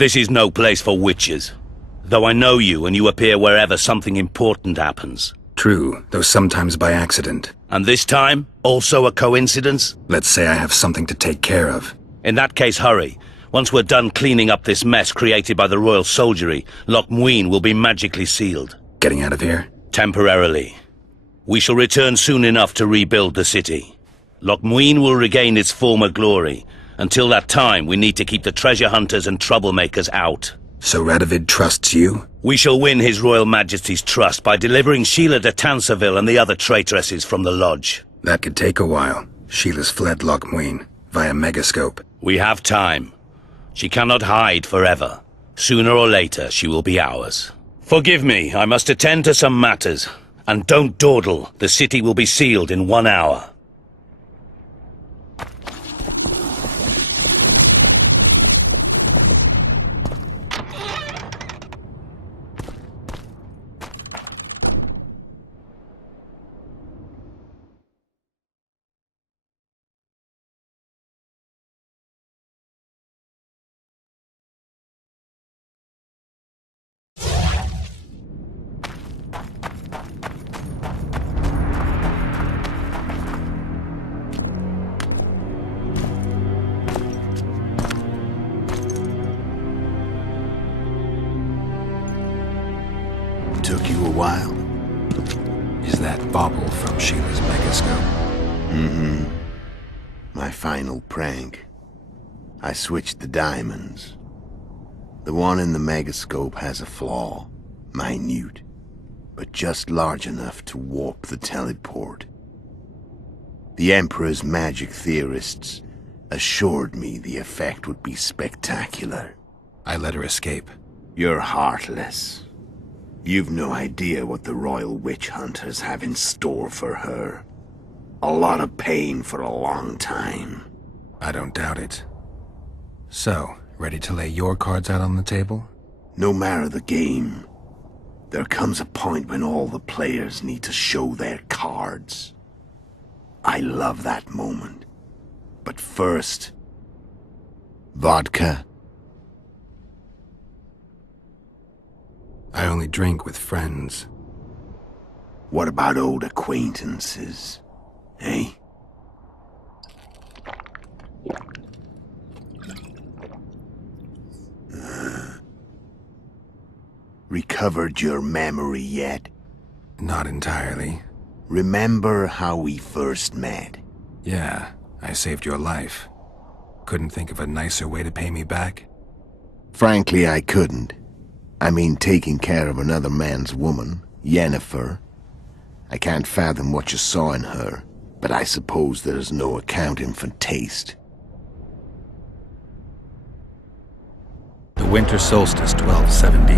This is no place for witches. Though I know you, and you appear wherever something important happens. True, though sometimes by accident. And this time, also a coincidence? Let's say I have something to take care of. In that case, hurry. Once we're done cleaning up this mess created by the royal soldiery, Loch Muin will be magically sealed. Getting out of here? Temporarily. We shall return soon enough to rebuild the city. Loch Muin will regain its former glory. Until that time, we need to keep the treasure hunters and troublemakers out. So Radovid trusts you? We shall win His Royal Majesty's trust by delivering Sheila de Tansarville and the other traitresses from the lodge. That could take a while. Sheila's fled Loch Muin via Megascope. We have time. She cannot hide forever. Sooner or later, she will be ours. Forgive me, I must attend to some matters. And don't dawdle. The city will be sealed in 1 hour. Took you a while. Is that bauble from Sheila's Megascope? Mm-hmm. My final prank. I switched the diamonds. The one in the Megascope has a flaw. Minute. But just large enough to warp the teleport. The Emperor's magic theorists assured me the effect would be spectacular. I let her escape. You're heartless. You've no idea what the Royal Witch Hunters have in store for her. A lot of pain for a long time. I don't doubt it. So, ready to lay your cards out on the table? No matter the game, there comes a point when all the players need to show their cards. I love that moment. But first... vodka? I only drink with friends. What about old acquaintances? Eh? Recovered your memory yet? Not entirely. Remember how we first met? Yeah, I saved your life. Couldn't think of a nicer way to pay me back? Frankly, I couldn't. I mean, taking care of another man's woman, Yennefer. I can't fathom what you saw in her, but I suppose there's no accounting for taste. The winter solstice 1270.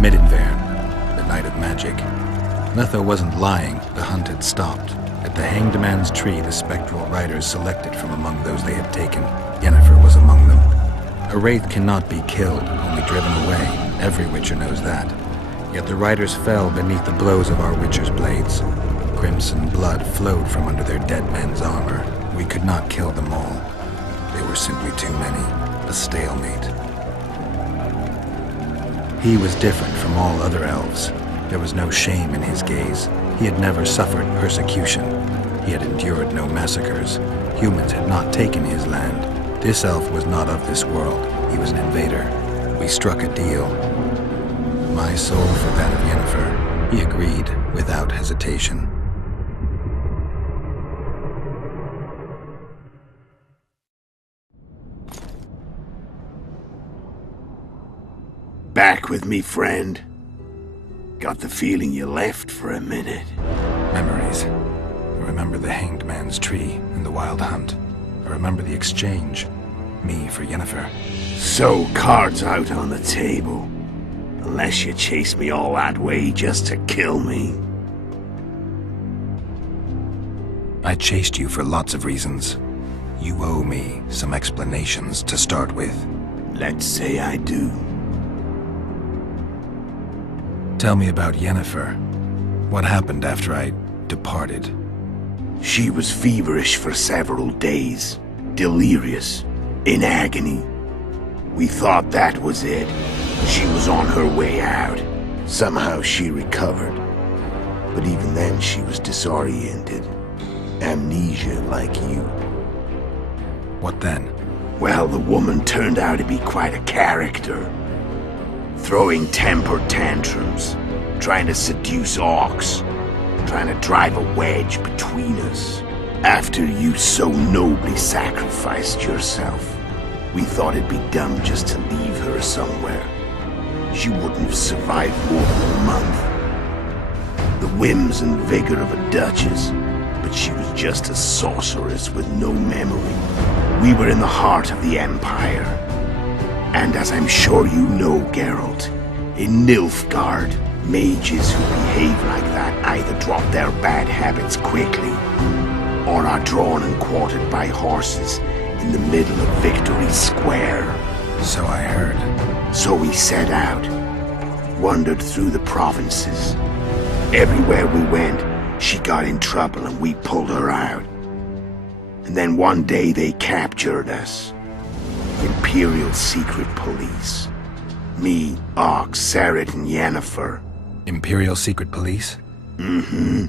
Midinvern, the night of magic. Letho wasn't lying, the hunt had stopped. At the Hanged Man's Tree, the spectral riders selected from among those they had taken. Yennefer was among them. A wraith cannot be killed, only driven away. Every witcher knows that. Yet the riders fell beneath the blows of our witcher's blades. Crimson blood flowed from under their dead men's armor. We could not kill them all. They were simply too many. A stalemate. He was different from all other elves. There was no shame in his gaze. He had never suffered persecution. He had endured no massacres. Humans had not taken his land. This elf was not of this world. He was an invader. We struck a deal. My soul for that of Yennefer. He agreed, without hesitation. Back with me, friend. Got the feeling you left for a minute. Memories. I remember the Hanged Man's Tree and the Wild Hunt. I remember the exchange. Me for Yennefer. So, cards out on the table. Unless you chase me all that way just to kill me. I chased you for lots of reasons. You owe me some explanations to start with. Let's say I do. Tell me about Yennefer. What happened after I departed? She was feverish for several days. Delirious. In agony. We thought that was it. She was on her way out. Somehow she recovered. But even then she was disoriented. Amnesia like you. What then? Well, the woman turned out to be quite a character. Throwing temper tantrums, trying to seduce orcs, trying to drive a wedge between us. After you so nobly sacrificed yourself, we thought it'd be dumb just to leave her somewhere. She wouldn't have survived more than a month. The whims and vigor of a duchess, but she was just a sorceress with no memory. We were in the heart of the Empire. And as I'm sure you know, Geralt, in Nilfgaard, mages who behave like that either drop their bad habits quickly, or are drawn and quartered by horses in the middle of Victory Square. So I heard. So we set out, wandered through the provinces. Everywhere we went, she got in trouble and we pulled her out. And then one day they captured us. Imperial Secret Police. Me, Ox, Sarret, and Yennefer. Imperial Secret Police? Mm-hmm.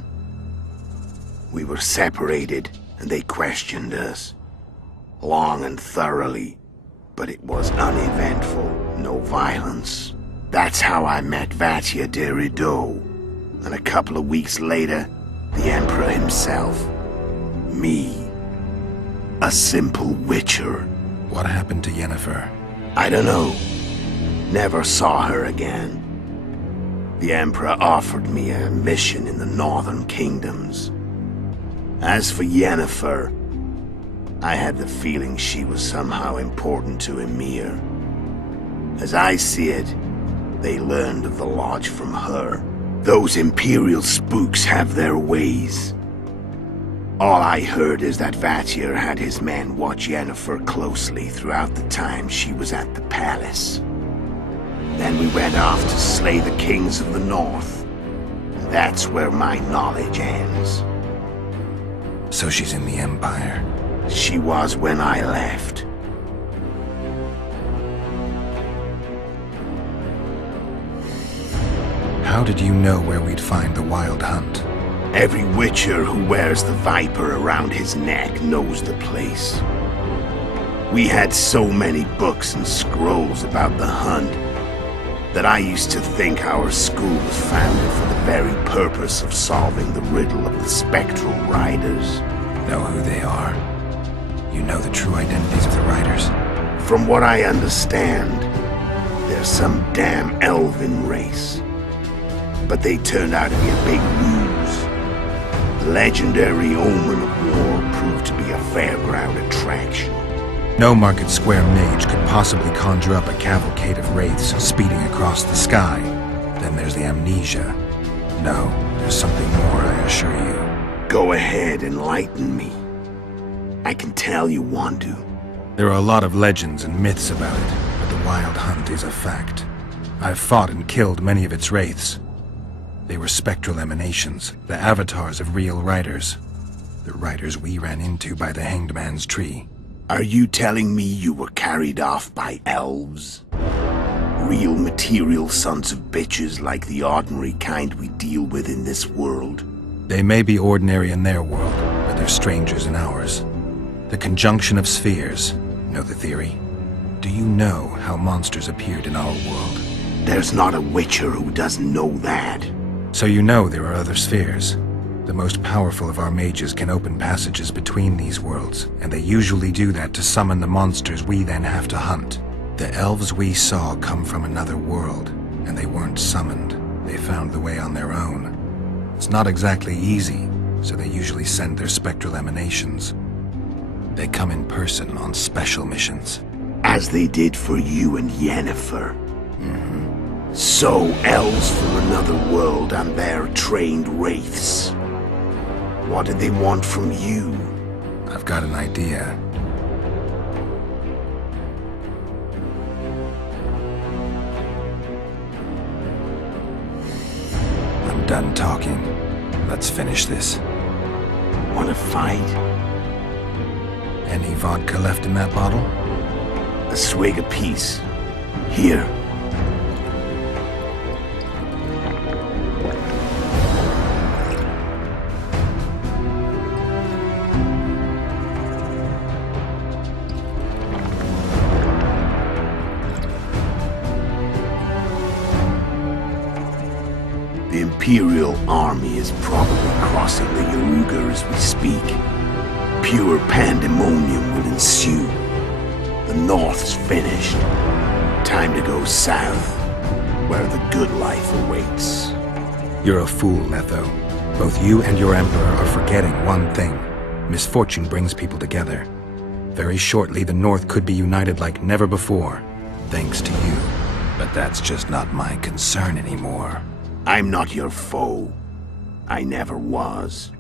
We were separated, and they questioned us. Long and thoroughly. But it was uneventful, no violence. That's how I met Vatia de Rideau. And a couple of weeks later, the Emperor himself. Me. A simple witcher. What happened to Yennefer? I don't know. Never saw her again. The Emperor offered me a mission in the northern kingdoms. As for Yennefer, I had the feeling she was somehow important to Emir. As I see it, they learned of the Lodge from her. Those Imperial spooks have their ways. All I heard is that Vatir had his men watch Yennefer closely throughout the time she was at the palace. Then we went off to slay the kings of the north. And that's where my knowledge ends. So she's in the Empire? She was when I left. How did you know where we'd find the Wild Hunt? Every witcher who wears the viper around his neck knows the place. We had so many books and scrolls about the hunt that I used to think our school was founded for the very purpose of solving the riddle of the spectral riders. Know who they are? You know the true identities of the riders? From what I understand, they're some damn elven race. But they turned out to be a big ruse. The legendary Omen of War proved to be a fairground attraction. No Market Square mage could possibly conjure up a cavalcade of wraiths speeding across the sky. Then there's the amnesia. No, there's something more, I assure you. Go ahead, enlighten me. I can tell you want to. There are a lot of legends and myths about it, but the Wild Hunt is a fact. I've fought and killed many of its wraiths. They were spectral emanations, the avatars of real riders. The riders we ran into by the Hanged Man's Tree. Are you telling me you were carried off by elves? Real material sons of bitches like the ordinary kind we deal with in this world? They may be ordinary in their world, but they're strangers in ours. The conjunction of spheres. Know the theory? Do you know how monsters appeared in our world? There's not a witcher who doesn't know that. So you know there are other spheres. The most powerful of our mages can open passages between these worlds, and they usually do that to summon the monsters we then have to hunt. The elves we saw come from another world, and they weren't summoned. They found the way on their own. It's not exactly easy, so they usually send their spectral emanations. They come in person on special missions. As they did for you and Yennefer. So, elves from another world and their trained wraiths. What did they want from you? I've got an idea. I'm done talking. Let's finish this. Want to fight? Any vodka left in that bottle? A swig apiece. Here. The Imperial army is probably crossing the Yaruga as we speak. Pure pandemonium will ensue. The North's finished. Time to go south, where the good life awaits. You're a fool, Netho. Both you and your Emperor are forgetting one thing. Misfortune brings people together. Very shortly, the North could be united like never before, thanks to you. But that's just not my concern anymore. I'm not your foe. I never was.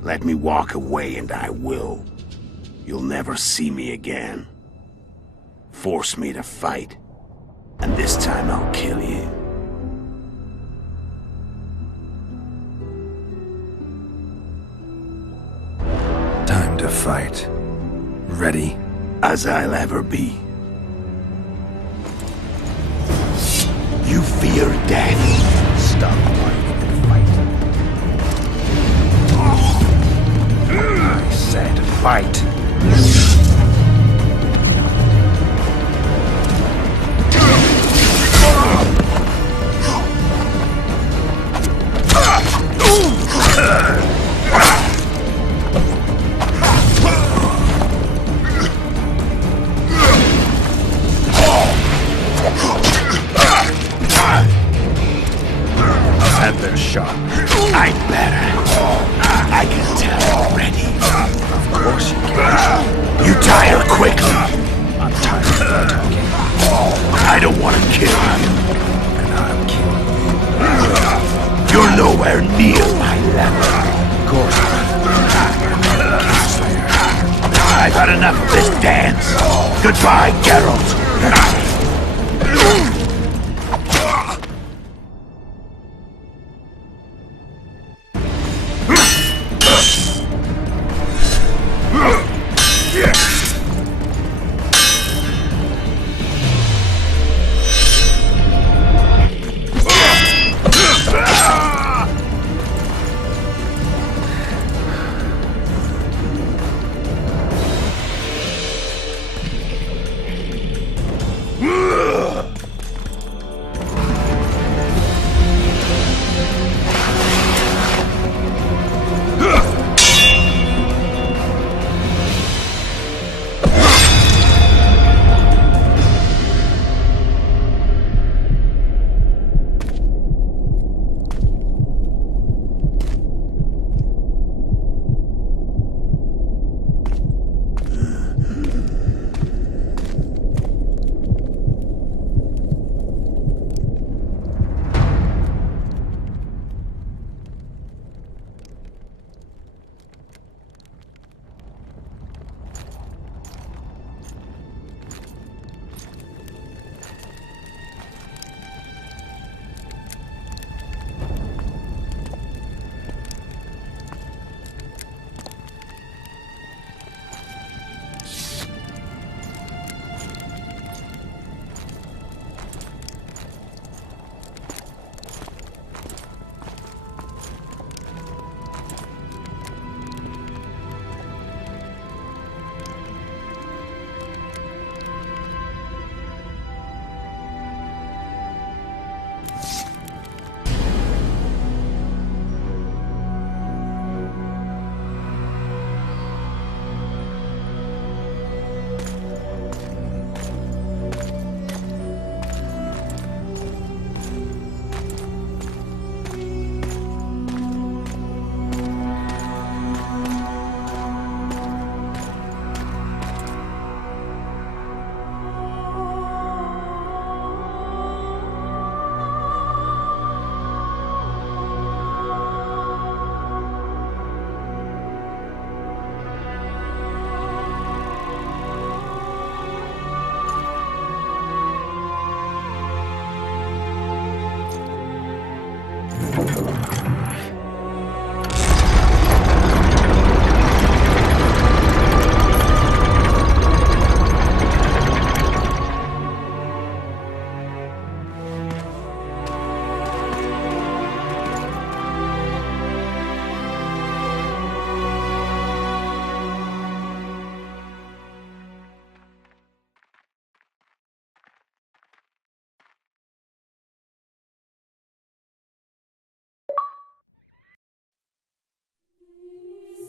Let me walk away and I will. You'll never see me again. Force me to fight, and this time I'll kill you. Time to fight. Ready? As I'll ever be. You fear death. Stop whining and fight. I said fight. Had their shot. I'd better. I can tell already. Of course you can. You tire quickly. I'm tired of that talking. I don't want to kill you. And I'll kill you. You're nowhere near my level. Of course not. Kingslayer. I've had enough of this dance. Goodbye, Geralt.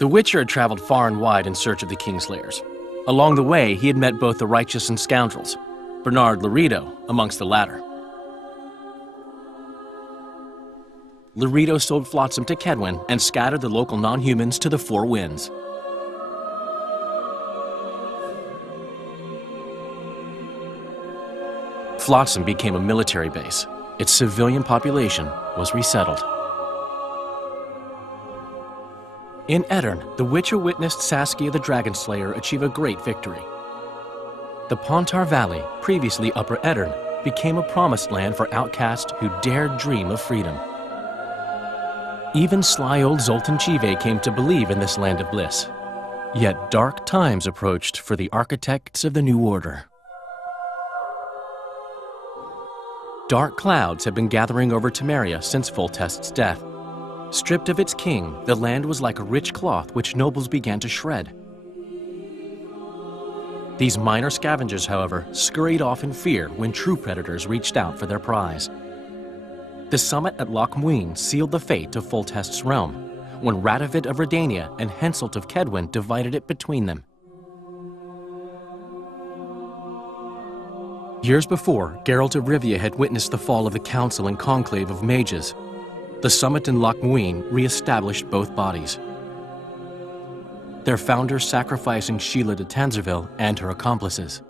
The Witcher had traveled far and wide in search of the Kingslayers. Along the way, he had met both the righteous and scoundrels, Bernard Laredo amongst the latter. Laredo sold Flotsam to Kedwin and scattered the local non-humans to the four winds. Flotsam became a military base. Its civilian population was resettled. In Edirn, the Witcher witnessed Saskia the Dragonslayer achieve a great victory. The Pontar Valley, previously Upper Edirn, became a promised land for outcasts who dared dream of freedom. Even sly old Zoltan Chive came to believe in this land of bliss. Yet dark times approached for the architects of the New Order. Dark clouds had been gathering over Temeria since Foltest's death. Stripped of its king, the land was like a rich cloth which nobles began to shred. These minor scavengers, however, scurried off in fear when true predators reached out for their prize. The summit at Loch Muin sealed the fate of Foltest's realm, when Radovid of Redania and Henselt of Kedwin divided it between them. Years before, Geralt of Rivia had witnessed the fall of the Council and Conclave of Mages. The summit in Loch Muin re-established both bodies, their founders sacrificing Sheila de Tanzerville and her accomplices.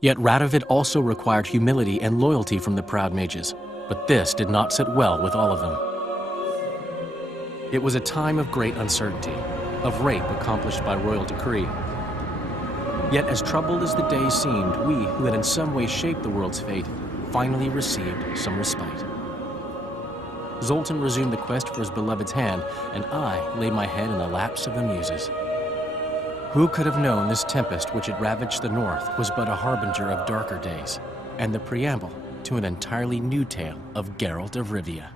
Yet Radovid also required humility and loyalty from the proud mages, but this did not sit well with all of them. It was a time of great uncertainty, of rape accomplished by royal decree. Yet as troubled as the days seemed, we, who had in some way shaped the world's fate, finally received some respite. Zoltan resumed the quest for his beloved's hand, and I laid my head in the laps of the muses. Who could have known this tempest which had ravaged the north was but a harbinger of darker days, and the preamble to an entirely new tale of Geralt of Rivia.